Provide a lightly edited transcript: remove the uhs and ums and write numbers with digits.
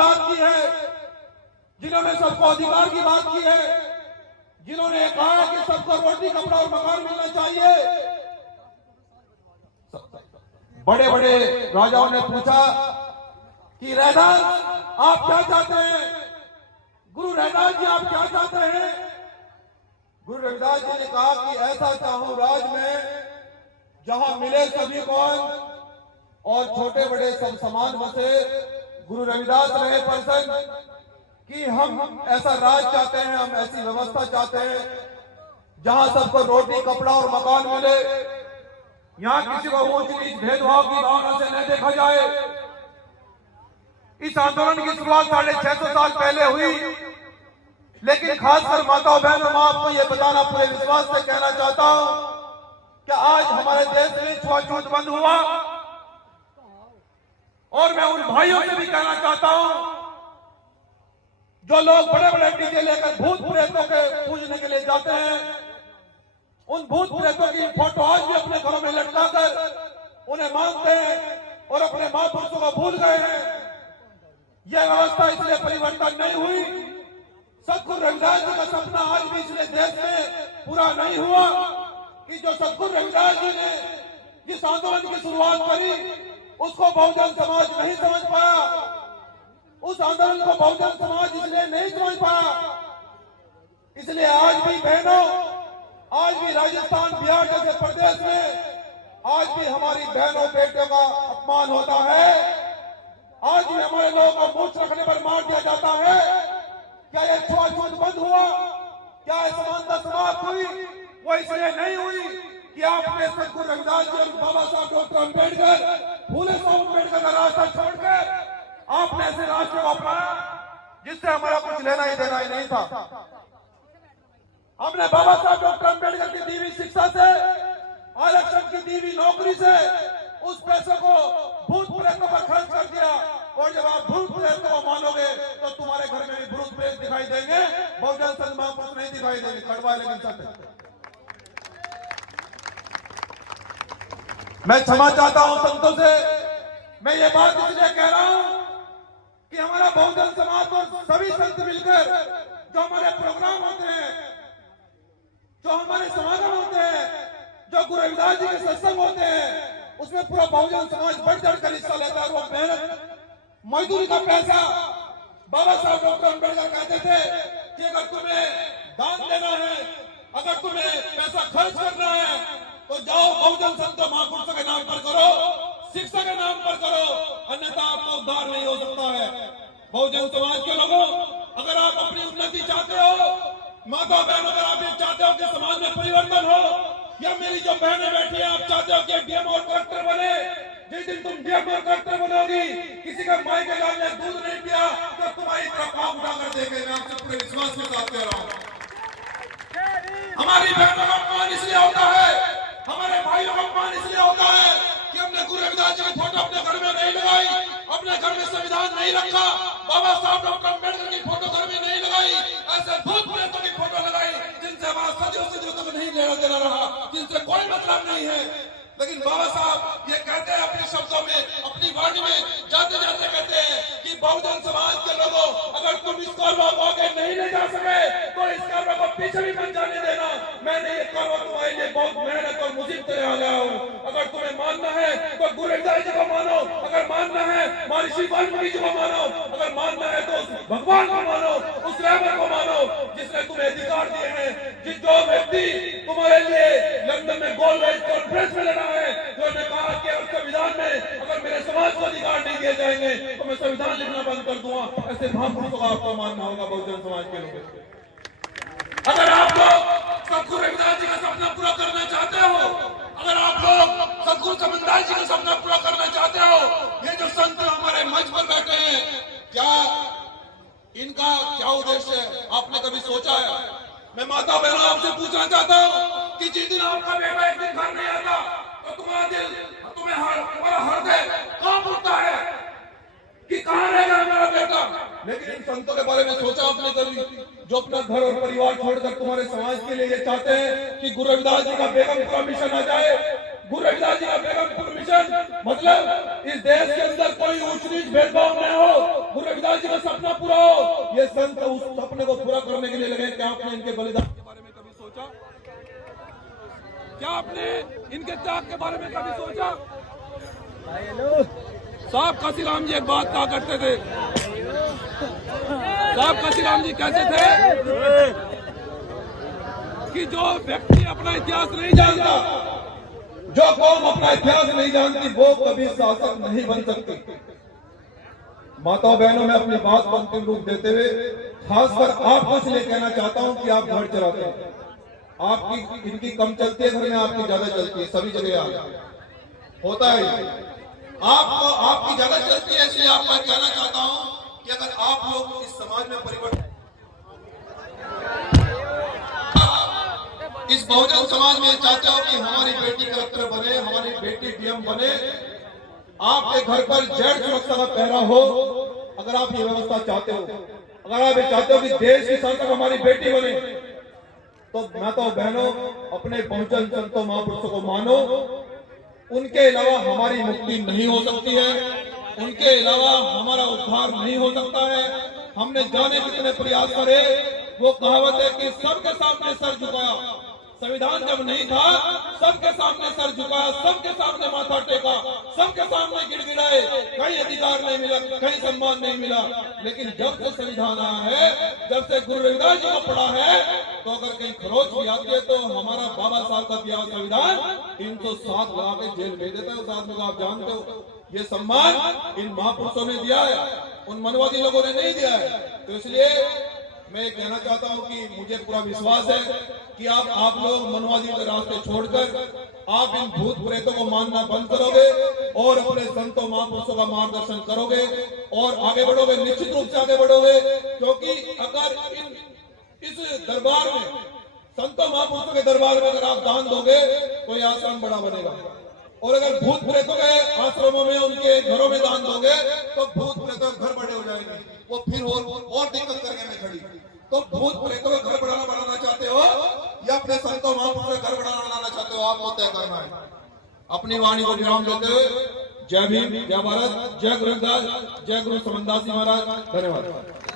बात की है, जिन्होंने सबको अधिकार की बात की है, जिन्होंने कहा कि सबको रोटी कपड़ा और मकान मिलना चाहिए। बड़े बड़े राजाओं ने पूछा कि रैदास आप क्या चाहते हैं, गुरु रैदास जी आप क्या चाहते हैं। गुरु रविदास जी ने कहा कि ऐसा चाहूं राज में जहां मिले सभी को और छोटे बड़े सब समान बसे। गुरु रविदास रहे प्रसन्न कि हम ऐसा राज चाहते हैं, हम ऐसी व्यवस्था चाहते हैं जहां सबको रोटी कपड़ा और मकान मिले, यहां किसी को ऊंच नीच भेदभाव की भावना से न देखा जाए। इस आंदोलन की शुरुआत 650 साल पहले हुई, लेकिन खासकर माताओं बहनों मैं आपको ये बताना पूरे विश्वास से कहना चाहता हूं कि आज हमारे देश में छुआछूत बंद हुआ। और मैं उन भाइयों से भी कहना चाहता हूं जो लोग बड़े बड़े डीजे लेकर भूत प्रेतों के पूजने के लिए जाते हैं, उन भूत प्रेतों की फोटो आज भी अपने घरों में लटकाकर उन्हें मानते हैं और अपने महापुरुषों को भूल गए हैं। यह व्यवस्था इसलिए परिवर्तन नहीं हुई। सतगुरु रविदास जी का सपना आज भी इसलिए देश में पूरा नहीं हुआ कि जो सतगुरु रविदास जी ने जिस आंदोलन की शुरुआत करी उसको बहुजन समाज नहीं समझ पाया। उस आंदोलन को बहुजन समाज इसलिए नहीं समझ पाया। इसलिए आज भी बहनों, आज भी राजस्थान बिहार जैसे प्रदेश में आज भी हमारी बहनों बेटियों का अपमान होता है। आज भी हमारे लोगों को मूर्छ रखने पर मार दिया जाता है। क्या यह छुआछूत बंद हुआ? क्या यह समानता समाप्त हुई? वो इसलिए नहीं हुई कि आपने सतगुरु रविदास जी और बाबा साहब डॉक्टर अम्बेडकर, फूले साहब अम्बेडकर का रास्ता छोड़कर आपने ऐसे रास्ते को अपनाया जिससे हमारा कुछ लेना ही देना ही नहीं था। हमने बाबा साहब डॉक्टर अम्बेडकर की दी हुई शिक्षा से, आरक्षण की दी हुई नौकरी से उस पैसे को भूत प्रेतों पर खर्च कर दिया। और जब आप भूत प्रेतों को मानोगे तो तुम्हारे घर में भी भूत प्रेत दिखाई देंगे, बहुजन संघ महापुरुष नहीं दिखाई देंगे। कड़वा लेकिन सत्य। मैं क्षमा चाहता हूं संतों से। मैं ये बात इसलिए कह रहा हूं कि हमारा बहुजन समाज और सभी संत मिलकर जो हमारे प्रोग्राम होते हैं, जो हमारे समागम होते हैं, जो गुरु रविदास जी के सत्संग होते हैं, उसमें पूरा बहुजन समाज बढ़ चढ़कर हिस्सा लेता है। वो मेहनत मजदूरी का पैसा, बाबा साहब डॉक्टर अम्बेडकर कहते थे कि अगर तुम्हें दान देना है, अगर तुम्हें पैसा खर्च करना है तो जाओ बहुजन संत महापुरुषों के नाम पर करो, शिक्षा के नाम पर करो, अन्यथा आपका उद्धार नहीं हो सकता है। बहुजन समाज के लोगों, अगर आप अपनी उन्नति चाहते हो, माता बहन अगर आप ये चाहते हो कि समाज में परिवर्तन हो, या मेरी जो बहनें बैठी है आप चाहते हो कि डीएम और कलेक्टर बने, जिस दिन तुम डीएम और कलेक्टर बनोगी, किसी का माई के लाल ने दूध नहीं पिया तो तुम्हारी तरफ आंख उठाकर देखे। मैं आपसे पूरे विश्वास के साथ कह रहा हूं, हमारी बहनों का अपमान इसलिए होता है, हमारे भाइयों का अपमान इसलिए होता है कि हमने गुरु रविदास जी की फोटो अपने घर में नहीं लगाई, अपने घर में संविधान नहीं रखा, बाबा साहब डॉक्टर अम्बेडकर की फोटो घर में नहीं लगाई, ऐसे भूत प्रेतों की फोटो लगाई जिनसे हमारा सदियों तक नहीं लेना देना रहा, जिनसे कोई मतलब नहीं है। लेकिन बाबा साहब ये कहते हैं अपने शब्दों में, अपनी वाणी में जाते जाते कहते हैं कि बहुजन समाज के लोगों, अगर तुम इस कार्रवाई को आगे नहीं ले जा सके तो इस कार्रवाई को पीछे भी मत जाने देना। मैंने ये कार्रवाई तुम्हारे लिए बहुत मेहनत और मुसीबत से आ गया हूँ। अगर तुम्हें मानना है तो गुरु रविदास जी को मानो, अगर मानना है महर्षि वाल्मीकि जी को मानो, अगर मानना है तो भगवान को मानो, उस रहबर को मानो जिसने तुम्हें अधिकार दिए हैं। जो व्यक्ति तुम्हारे लिए लंदन में गोल्ड राइट कॉन्फ्रेंस में लड़ा है, जो ने कहा कि अगर संविधान में अगर मेरे समाज को अधिकार नहीं दिए जाएंगे तो मैं संविधान लिखना बंद कर दूंगा, ऐसे महापुरुषों को आपको मानना होगा बहुजन समाज के लोग। अगर आप लोग सतगुरु रविदास जी का सपना पूरा करना चाहते हो, अगर आप लोग सतगुरु कमलदास जी का सपना पूरा करना चाहते हो, ये जो संत हमारे मंच पर बैठे हैं, क्या इनका क्या उद्देश्य है आपने कभी सोचा है? मैं माता बहनों आपसे पूछना चाहता हूँ कि जिस दिन आपका बेटा एक दिन घर नहीं आता तो तुम्हारा दिल, तुम्हारा हृदय कांप उठता है कि कहाँ रहेगा हमारा बेटा। लेकिन इन संतों के बारे में सोचा आपने कभी, जो अपना घर और परिवार छोड़कर तुम्हारे समाज के लिए ये चाहते हैं कि गुरु रविदास जी का बेगमपुरा मिशन आ जाए, गुरु रविदास जी का बेगमपुर मिशन मतलब इस देश के अंदर कोई ऊंच नीच भेदभाव न हो, गुरु रविदास जी का सपना पूरा हो। ये संत उस सपने को पूरा करने के लिए लगे। क्या आपने इनके बलिदान के बारे में कभी सोचा? क्या आपने इनके त्याग के बारे में कभी सोचा? साहब काशीराम जी एक बात कहा करते थे, साहब काशीराम जी कहते थे कि जो व्यक्ति अपना इतिहास नहीं जानता, जो कौम अपना इतिहास नहीं जानती, वो कभी शासक नहीं बन सकती। माताओं बहनों, मैं अपनी बात को अंतिम रूप देते हुए खासकर आपको इसलिए कहना चाहता हूं कि आप घर चलाते हैं, आपकी इनकी कम चलती है घर में, आपकी ज्यादा चलती है, सभी जगह होता है। आपको आपकी ज्यादा चलती है, इसलिए आपको कहना चाहता हूं कि अगर आप लोग इस समाज में परिवर्तन, इस बहुजन समाज में चाहते हो कि हमारी बेटी कलेक्टर बने, हमारी बेटी डीएम बने, आपके घर पर जेड सुरक्षा का पहरा हो, अगर आप ये व्यवस्था चाहते हो, अगर आप ये चाहते हो कि देश की शासक हमारी बेटी बने, तो मैं तो बहनों अपने बहुजन संतों महापुरुषों को मानो। उनके अलावा हमारी मुक्ति नहीं हो सकती है, उनके अलावा हमारा उद्धार नहीं हो सकता है। हमने जाने कितने प्रयास करे, वो कहावत है कि सबके सामने सर झुकाया, संविधान जब नहीं था सबके सामने सर झुकाया, सबके सामने माथा टेका, सबके सामने गिड़गिड़ाए, कहीं अधिकार नहीं मिला, कहीं सम्मान नहीं मिला। लेकिन जब से संविधान आया है, जब से गुरु रविदास जी को पढ़ा है, तो अगर कहीं खरोच भी आती है तो हमारा 12 साल का दिया संविधान 307 लगा के जेल भेज देता है। उस आदमी को आप जानते हो, ये सम्मान इन महापुरुषों ने दिया है, उन मनवादी लोगों ने नहीं दिया है। तो इसलिए मैं ये कहना चाहता हूं कि मुझे पूरा विश्वास है कि आप लोग मनवादियों के रास्ते छोड़कर आप इन भूत प्रेतों को मानना बंद करोगे और अपने संतों महापुरुषों का मार्गदर्शन करोगे और आगे बढ़ोगे, निश्चित रूप से आगे बढ़ोगे। क्योंकि अगर इस दरबार में, संतों महापुरुषों के दरबार में अगर आप दान दोगे तो ये आश्रम बड़ा बनेगा, और अगर भूत प्रेतों के आश्रमों में, उनके घरों में दान दोगे तो भूत प्रेतों के घर बड़े हो जाएंगे, वो फिर और दिक्कत करने में खड़ी। तो भूत प्रेतों का घर बनाना चाहते हो या अपने संतों महापुरुषों का घर बनाना चाहते हो, आपको तय करना है। अपनी वाणी को विराम देते हुए जय भीम, जय भारत, जय गुरु रविदास, जय गुरु समनदास जी महाराज। धन्यवाद।